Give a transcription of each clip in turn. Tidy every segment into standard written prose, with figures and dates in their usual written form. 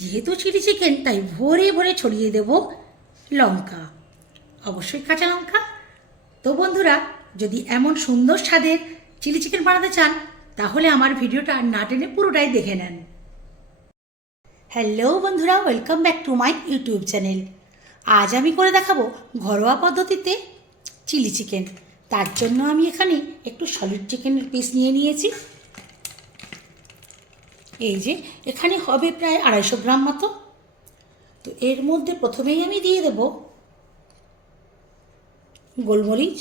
যেহেতু chilli chicken তাই ভরে ভরে ছড়িয়ে দেব লঙ্কা, অবশ্যই কাঁচা লঙ্কা। তো বন্ধুরা, যদি এমন সুন্দর স্বাদের চিলি চিকেন বানাতে চান তাহলে আমার ভিডিওটা না টেনে পুরোটাই দেখে নেন। হ্যালো বন্ধুরা, welcome back to my YouTube channel. আজ আমি করে দেখাবো ঘরোয়া পদ্ধতিতে চিলি চিকেন। তার জন্য আমি এখানে একটু সলিড চিকেনের পিস নিয়ে নিয়েছি। এই যে এখানে হবে প্রায় 250 গ্রাম মতো। তো এর মধ্যে প্রথমেই আমি দিয়ে দেব গোলমরিচ,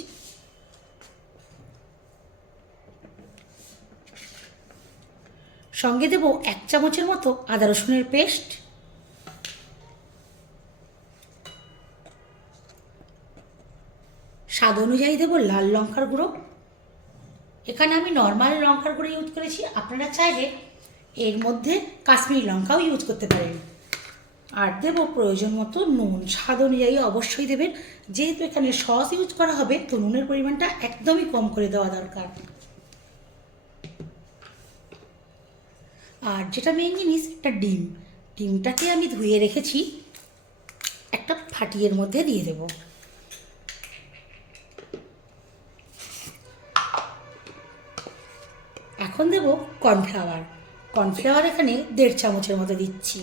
সঙ্গে দেব 1 চামচের মতো আদা রসুনের পেস্ট, স্বাদ অনুযায়ী দেব লাল লঙ্কার গুঁড়ো। এখানে আমি নর্মাল লঙ্কার গুঁড়ো ইউজ করেছি, আপনারা চাইলে এর মধ্যে কাশ্মীরি লঙ্কাও ইউজ করতে পারেন। আর দেব প্রয়োজন মতো নুন, স্বাদ অনুযায়ী অবশ্যই দেবেন। যেহেতু এখানে সস ইউজ করা হবে তো নুনের পরিমাণটা একদমই কম করে দেওয়া দরকার। আর যেটা মেন জিনিস, একটা ডিমটাকে আমি ধুয়ে রেখেছি, একটা ফাটিয়ের মধ্যে দিয়ে দেব। এখন দেব কর্নফ্লাওয়ার এখানে 1.5 চামচের মতো দিচ্ছি।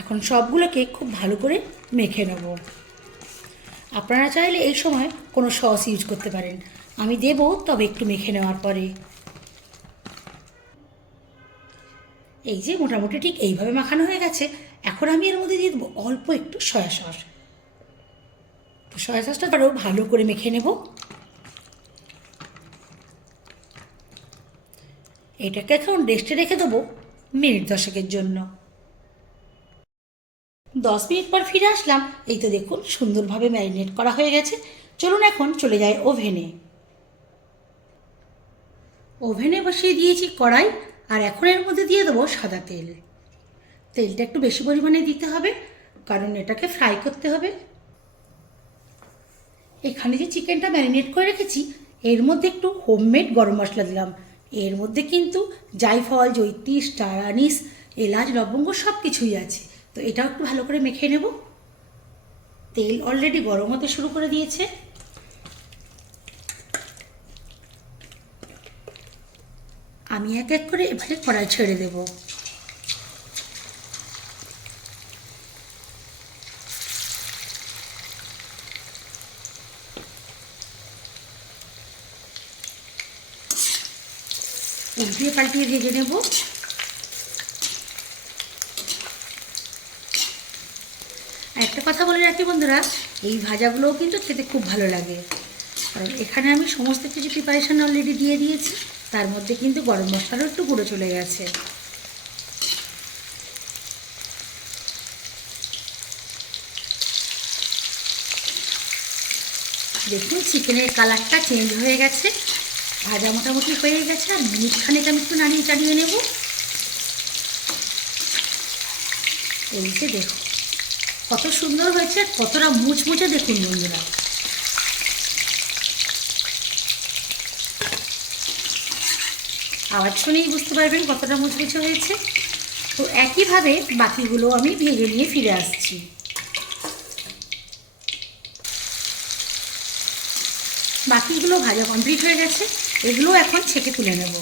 এখন সবগুলোকে খুব ভালো করে মেখে নেব। আপনারা চাইলে এই সময় কোনো সস ইউজ করতে পারেন, আমি দেব তবে একটু মেখে নেওয়ার পরে। এই যে মোটামুটি ঠিক এইভাবে মাখানো হয়ে গেছে। এখন আমি এর মধ্যে দিয়ে দেবো অল্প একটু সয়া সস। সয়া সসটা আরও ভালো করে মেখে নেব। এটাকে এখন রেস্টে রেখে দেবো মিনিট 10 জন্য। 10 মিনিট পর ফিরে আসলাম। এই তো দেখুন সুন্দরভাবে ম্যারিনেট করা হয়ে গেছে। চলুন এখন চলে যাই ওভেনে। ওভেনে বসিয়ে দিয়েছি কড়াই, আর এখন এর মধ্যে দিয়ে দেবো সাদা তেল। তেলটা একটু বেশি পরিমাণে দিতে হবে, কারণ এটাকে ফ্রাই করতে হবে। এখানে যে চিকেনটা ম্যারিনেট করে রেখেছি এর মধ্যে একটু হোমমেড গরম মশলা দিলাম। এর মধ্যে কিন্তু জায়ফল, জয়িত্রী, স্টার আনিস, এলাচ, লবঙ্গ সব কিছুই আছে। তো এটাও একটু ভালো করে মেখে নেব। তেল অলরেডি গরম হতে শুরু করে দিয়েছে। আমি এক এক করে এবারে কড়াই ছেড়ে দেব। উল্টিয়ে পাল্টিয়ে ভেজে নেব। আর একটা কথা বলে রাখি বন্ধুরা, এই ভাজাগুলোও কিন্তু খেতে খুব ভালো লাগে, কারণ এখানে আমি সমস্ত কিছু প্রিপারেশান অলরেডি দিয়ে দিয়েছি। তার মধ্যে কিন্তু গরম মশলারও একটু গুঁড়ো চলে গেছে। দেখুন চিকেনের কালারটা চেঞ্জ হয়ে গেছে, ভাজা মোটামুটি হয়ে গেছে। আর মিনিটখানেক আমি একটু নাড়িয়ে চাড়িয়ে নেব। এই যে দেখুন কত সুন্দর হয়েছে, কতটা মুচমুচে দেখুন বন্ধুরা। আওয়াজ শুনেই বুঝতে পারবেন কতটা মুচমুচে হয়েছে। তো একইভাবে বাকিগুলো আমি ভেজে নিয়ে ফিরে আসছি। বাকিগুলো ভাজা কমপ্লিট হয়ে গেছে, এগুলো এখন ছেঁকে তুলে নেব।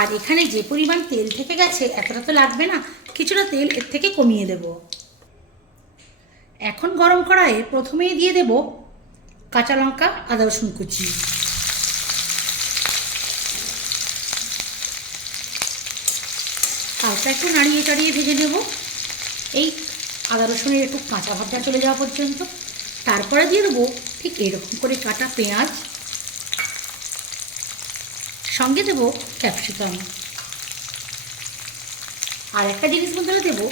আর এখানে যে পরিমাণ তেল থেকে গেছে এতটা তো লাগবে না, কিছুটা তেল এর থেকে কমিয়ে দেব। এখন গরম কড়াইয়ে প্রথমেই দিয়ে দেব কাঁচা লঙ্কা, আদা রসুন কুচি। হালকা একটু নাড়িয়ে চাড়িয়ে ভেজে নেব, এই আদা রসুনের একটু কাঁচা ভাবটা চলে যাওয়া পর্যন্ত। তারপরে দিয়ে দেবো ঠিক এরকম করে কাটা পেঁয়াজ, সঙ্গে দেবো ক্যাপসিকাম। আর একটা জিনিস বন্ধুরা দেবো,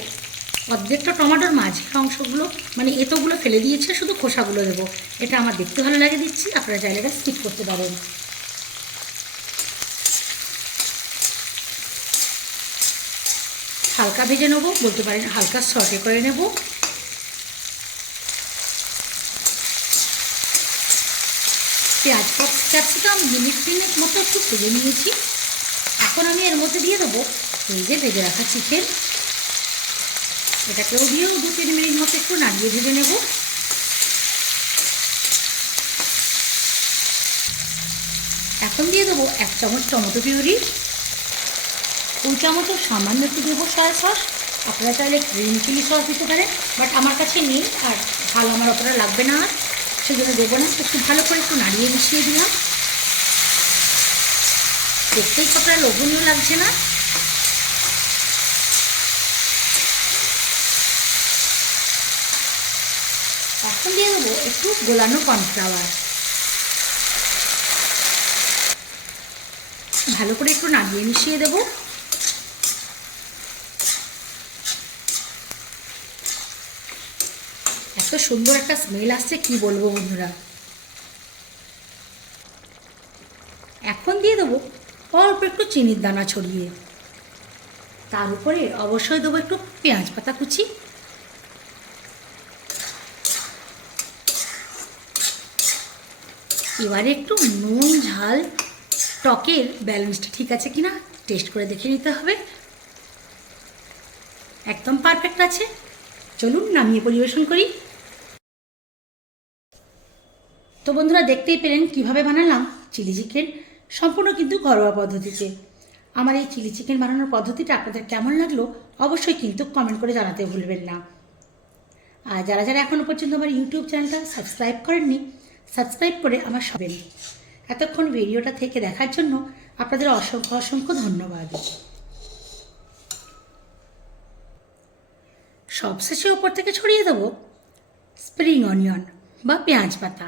অর্ধেকটা টমেটোর মাঝের অংশগুলো মানে এতগুলো ফেলে দিয়েছে, শুধু খোসাগুলো দেবো। এটা আমার দেখতে ভালো লাগে দিচ্ছি, আপনারা চাইলে এটা স্কিপ করতে পারেন। হালকা ভেজে নেবো, বলতে পারেন হালকা সটে করে নেব। পেঁয়াজ ক্যাপসিকাম মিনিট মতো একটু ভেজে নিয়েছি। এখন আমি এর মধ্যে দিয়ে দেবো এই যে ভেজে রাখা চিকেন। এটাকেও দিয়েও 2-3 মিনিট মতো একটু নাড়িয়ে ভেজে নেব। এখন দিয়ে দেবো 1 চামচ টমেটো পিউরি, 2 চামচও সামান্য একটু দেবো সয়া সস। আপনারা চাইলে গ্রিন চিলি সস দিতে পারেন, বাট আমার কাছে নেই আর ঝাল আমার অতটা লাগবে না, আর সেজন্য দেবো না। একটু ভালো করে একটু নাড়িয়ে মিশিয়ে দিলাম। দেখতেই কতটা লোভনীয় লাগছে না? এখন দিয়ে দেবো একটু গোলানো কর্নফ্লাওয়ার। ভালো করে একটু নাড়িয়ে মিশিয়ে দেবো। এত সুন্দর একটা স্মেল আসছে, কি বলবো বন্ধুরা। এখন দিয়ে দেবো অল্প একটু চিনির দানা ছড়িয়ে, তার উপরে অবশ্যই দেবো একটু পেঁয়াজ পাতা কুচি। এবারে একটু নুন ঝাল টকের ব্যালেন্সটা ঠিক আছে কিনা টেস্ট করে দেখে নিতে হবে। একদম পারফেক্ট আছে। চলুন নামিয়ে পরিবেশন করি। তো বন্ধুরা, দেখতেই পেলেন কিভাবে বানালাম চিলি চিকেন, সম্পূর্ণ কিন্তু ঘরোয়া পদ্ধতিতে। আমার এই চিলি চিকেন বানানোর পদ্ধতিটা আপনাদের কেমন লাগলো অবশ্যই কিন্তু কমেন্ট করে জানাতে ভুলবেন না। আর যারা যারা এখনও পর্যন্ত আমার ইউটিউব চ্যানেলটা সাবস্ক্রাইব করেননি, সাবস্ক্রাইব করে আমার সবেন। এতক্ষণ ভিডিওটা থেকে দেখার জন্য আপনাদের অসংখ্য অসংখ্য ধন্যবাদ। সবশেষে ওপর থেকে ছড়িয়ে দেবো স্প্রিং অনিয়ন বা পেঁয়াজ পাতা।